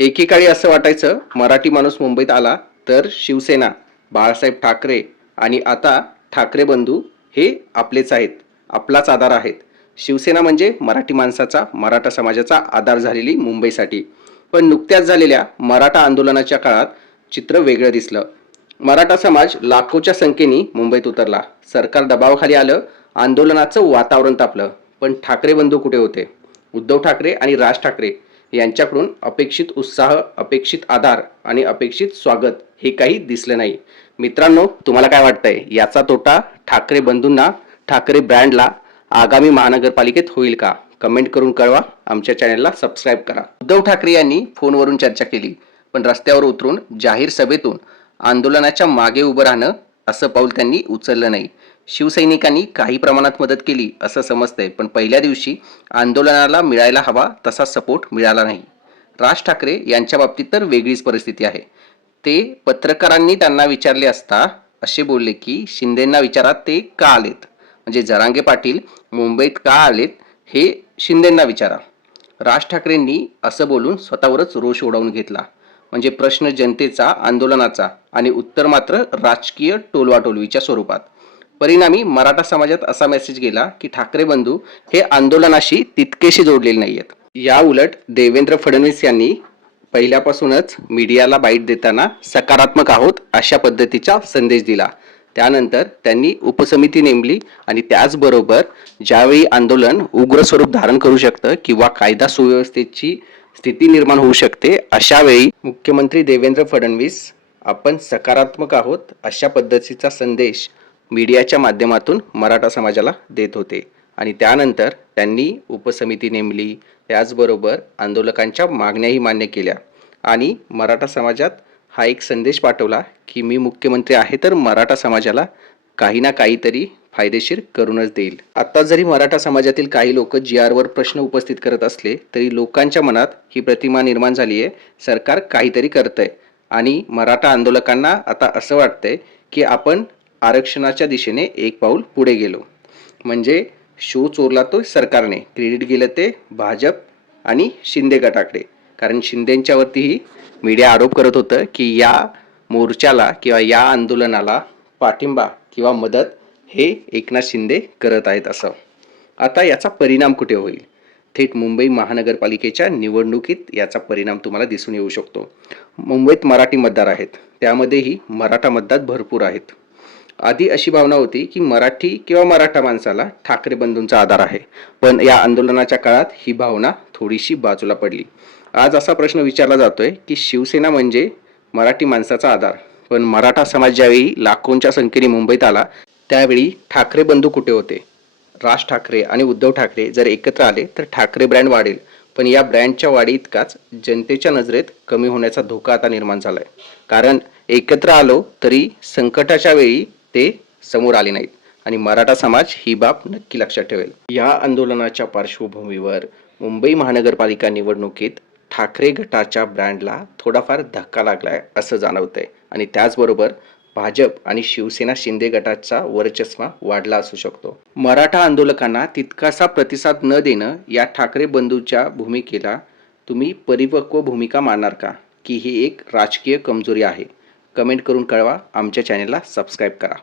एकेकाळी असं वाटायचं मराठी माणूस मुंबईत आला तर शिवसेना बाळासाहेब ठाकरे आणि आता ठाकरे बंधू हे आपलेच आहेत आपलाच आधार आहेत. शिवसेना म्हणजे मराठी माणसाचा मराठा समाजाचा आधार झालेली मुंबईसाठी. पण नुकत्याच झालेल्या मराठा आंदोलनाच्या काळात चित्र वेगळं दिसलं. मराठा समाज लाखोच्या संख्येने मुंबईत उतरला. सरकार दबावाखाली आलं आंदोलनाचं वातावरण तापलं. पण ठाकरे बंधू कुठे होते? उद्धव ठाकरे आणि राज ठाकरे यांच्याकडून अपेक्षित उत्साह अपेक्षित आधार आणि अपेक्षित स्वागत हे काही दिसलं नाही. मित्रांनो तुम्हाला काय वाटतंय? याचा तोटा ठाकरे बंधूंना ठाकरे ब्रँडला आगामी महानगरपालिकेत होईल का? कमेंट करून कळवा. आमच्या चॅनलला सबस्क्राईब करा. उद्धव ठाकरे यांनी फोनवरून चर्चा केली पण रस्त्यावर उतरून जाहीर सभेतून आंदोलनाच्या मागे उभं राहणं असं पाऊल त्यांनी उचललं नाही. शिवसैनिकांनी काही प्रमाणात मदत केली असं समजतंय पण पहिल्या दिवशी आंदोलनाला मिळायला हवा तसा सपोर्ट मिळाला नाही. राज ठाकरे यांच्या बाबतीत तर वेगळीच परिस्थिती आहे. ते पत्रकारांनी त्यांना विचारले असता असे बोलले की शिंदेंना विचारात ते का आलेत? म्हणजे जरांगे पाटील मुंबईत का आलेत हे शिंदेंना विचारा. राज ठाकरेंनी असं बोलून स्वतःवरच रोष ओढवून घेतला. म्हणजे प्रश्न जनतेचा आंदोलनाचा आणि उत्तर मात्र राजकीय टोलवाटोलवीच्या स्वरूपात. परिणामी मराठा समाजात असा मेसेज गेला की ठाकरे बंधू हे आंदोलनाशी तितकेशी जोडलेले नाही आहेत या उलट देवेंद्र फडणवीस यांनी पहिल्यापासूनच मीडियाला बाईट देताना सकारात्मक आहोत अशा पद्धतीचा संदेश दिला. त्यानंतर त्यांनी उपसमिती नेमली आणि त्याचबरोबर ज्यावेळी आंदोलन उग्र स्वरूप धारण करू शकतं किंवा कायदा सुव्यवस्थेची स्थिती निर्माण होऊ शकते. अशा वेळी मुख्यमंत्री देवेंद्र फडणवीस आपण सकारात्मक आहोत अशा पद्धतीचा संदेश मीडियाच्या माध्यमातून मराठा समाजाला देत होते. आणि त्यानंतर त्यांनी उपसमिती नेमली त्याचबरोबर आंदोलकांच्या मागण्याही मान्य केल्या. आणि मराठा समाजात हा एक संदेश पाठवला की मी मुख्यमंत्री आहे तर मराठा समाजाला काही ना काहीतरी फायदेशीर करूनच देईल. आता जरी मराठा समाजातील काही लोक जी आरवर प्रश्न उपस्थित करत असले तरी लोकांच्या मनात ही प्रतिमा निर्माण झाली आहे सरकार काहीतरी करतंय. आणि मराठा आंदोलकांना आता असं वाटतंय की आपण आरक्षणाच्या दिशेने एक पाऊल पुढे गेलो. म्हणजे शो चोरला तो सरकारने. क्रेडिट गेलं ते भाजप आणि शिंदे गटाकडे. कारण शिंदेंच्यावरतीही मीडिया आरोप करत होतं की या मोर्चाला किंवा या आंदोलनाला पाठिंबा किंवा मदत हे एकनाथ शिंदे करत आहेत असं. आता याचा परिणाम कुठे होईल? थेट मुंबई महानगरपालिकेच्या निवडणुकीत याचा परिणाम तुम्हाला दिसून येऊ शकतो. मुंबईत मराठी मतदार आहेत. त्यामध्येही मराठा मतदार भरपूर आहेत. आधी अशी भावना होती की मराठी किंवा मराठा माणसाला ठाकरे बंधूंचा आधार आहे. पण या आंदोलनाच्या काळात ही भावना थोडीशी बाजूला पडली. आज असा प्रश्न विचारला जातोय की शिवसेना म्हणजे मराठी माणसाचा आधार. पण मराठा समाज ज्यावेळी लाखोंच्या संख्येने मुंबईत आला त्यावेळी ठाकरे बंधू कुठे होते? राज ठाकरे आणि उद्धव ठाकरे जर एकत्र आले तर ठाकरे ब्रँड वाढेल. पण या ब्रँडच्या वाढी इतकाच जनतेच्या नजरेत कमी होण्याचा धोका आता निर्माण झाला आहे कारण एकत्र आलो तरी संकटाच्या वेळी ते समोर आले नाहीत. आणि मराठा समाज ही बाब नक्की लक्षात ठेवेल. या आंदोलनाच्या पार्श्वभूमीवर मुंबई महानगरपालिका निवडणुकीत ठाकरे गटाच्या ब्रँडला थोडाफार धक्का लागलाय असं जाणवतंय. आणि त्याचबरोबर भाजप आणि शिवसेना शिंदे गटाचा वरचष्मा वाढला असू शकतो. मराठा आंदोलकांना तितकासा प्रतिसाद न देणं या ठाकरे बंधूच्या भूमिकेला तुम्ही परिपक्व भूमिका मानणार का? की ही एक राजकीय कमजोरी आहे? कमेंट करून कळवा. आमच्या चॅनेलला सबस्क्राईब करा.